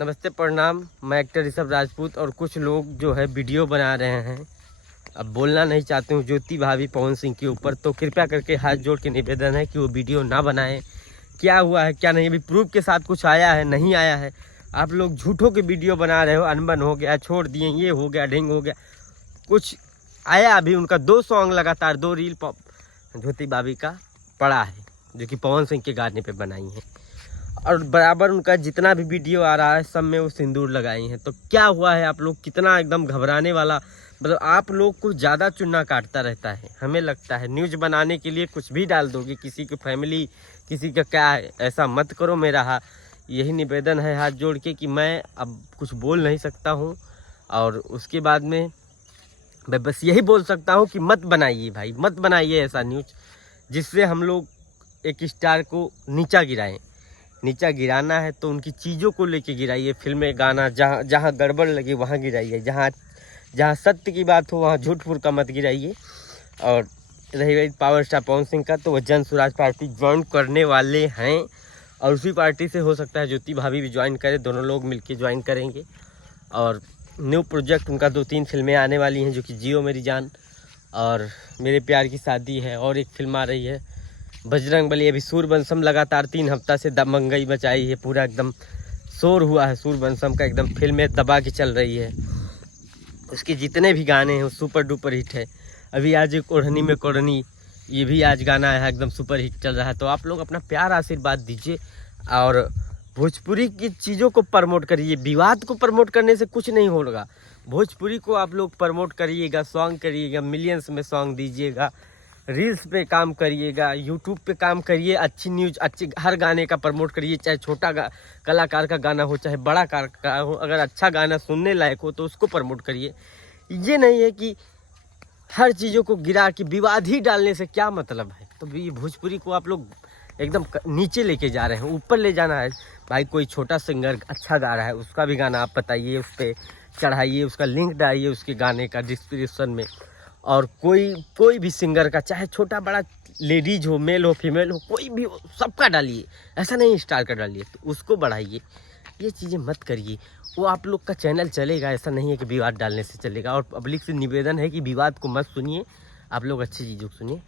नमस्ते प्रणाम। मैं एक्टर ऋषभ राजपूत और कुछ लोग जो है वीडियो बना रहे हैं। अब बोलना नहीं चाहते हूँ ज्योति भाभी पवन सिंह के ऊपर, तो कृपया करके हाथ जोड़ के निवेदन है कि वो वीडियो ना बनाएं। क्या हुआ है क्या नहीं, अभी प्रूफ के साथ कुछ आया है नहीं आया है। आप लोग झूठों के वीडियो बना रहे हो, अनबन हो गया, छोड़ दिए, ये हो गया, ढिंग हो गया। कुछ आया अभी उनका 2 सॉन्ग लगातार 2 रील ज्योति भाभी का पड़ा है जो कि पवन सिंह के गाने पे बनाई है, और बराबर उनका जितना भी वीडियो आ रहा है सब में वो सिंदूर लगाई हैं। तो क्या हुआ है, आप लोग कितना एकदम घबराने वाला, मतलब आप लोग को ज़्यादा चुन्ना काटता रहता है। हमें लगता है न्यूज़ बनाने के लिए कुछ भी डाल दोगे, किसी की फैमिली किसी का क्या है, ऐसा मत करो। मेरा यही निवेदन है हाथ जोड़ के कि मैं अब कुछ बोल नहीं सकता हूँ। और उसके बाद में मैं बस यही बोल सकता हूँ कि मत बनाइए भाई, मत बनाइए ऐसा न्यूज़ जिससे हम लोग एक स्टार को नीचा गिराएं। नीचा गिराना है तो उनकी चीज़ों को लेके गिराइए, फिल्में गाना जहाँ जहाँ गड़बड़ लगे वहाँ गिराइए, जहाँ जहाँ सत्य की बात हो वहाँ झूठ फूट का मत गिराइए। और रही गई पावर स्टार पवन सिंह का, तो वह जन स्वराज पार्टी ज्वाइन करने वाले हैं और उसी पार्टी से हो सकता है ज्योति भाभी भी ज्वाइन करें, दोनों लोग मिलके ज्वाइन करेंगे। और न्यू प्रोजेक्ट उनका 2-3 फिल्में आने वाली हैं जो कि जियो मेरी जान और मेरे प्यार की शादी है, और एक फिल्म आ रही है बजरंगबली। अभी सूरबंशम लगातार 3 हफ्ता से दबंगई मचाई है, पूरा एकदम शोर हुआ है सूरबंशम का, एकदम फिल्में दबा के चल रही है। उसके जितने भी गाने हैं वो सुपर डुपर हिट है। अभी आज एक ओढ़नी में कोढ़नी, ये भी आज गाना है, एकदम सुपर हिट चल रहा है। तो आप लोग अपना प्यार आशीर्वाद दीजिए और भोजपुरी की चीज़ों को प्रमोट करिए। विवाद को प्रमोट करने से कुछ नहीं होगा। भोजपुरी को आप लोग प्रमोट करिएगा, सॉन्ग करिएगा, मिलियंस में सॉन्ग दीजिएगा, रील्स पे काम करिएगा, यूट्यूब पे काम करिए, अच्छी न्यूज़, अच्छी हर गाने का प्रमोट करिए, चाहे छोटा कलाकार का गाना हो चाहे बड़ा कार का हो। अगर अच्छा गाना सुनने लायक हो तो उसको प्रमोट करिए। ये नहीं है कि हर चीज़ों को गिरा के विवाद ही डालने से क्या मतलब है। तो ये भोजपुरी को आप लोग एकदम नीचे लेके जा रहे हैं, ऊपर ले जाना है। भाई कोई छोटा सिंगर अच्छा गा रहा है उसका भी गाना आप बताइए, उस पर चढ़ाइए, उसका लिंक डालिए उसके गाने का डिस्क्रिप्शन में। और कोई भी सिंगर का, चाहे छोटा बड़ा, लेडीज हो, मेल हो, फीमेल हो, कोई भी हो, सबका डालिए। ऐसा नहीं स्टार का डालिए, तो उसको बढ़ाइए। ये चीज़ें मत करिए, वो आप लोग का चैनल चलेगा। ऐसा नहीं है कि विवाद डालने से चलेगा। और पब्लिक से निवेदन है कि विवाद को मत सुनिए, आप लोग अच्छी चीज़ों को सुनिए।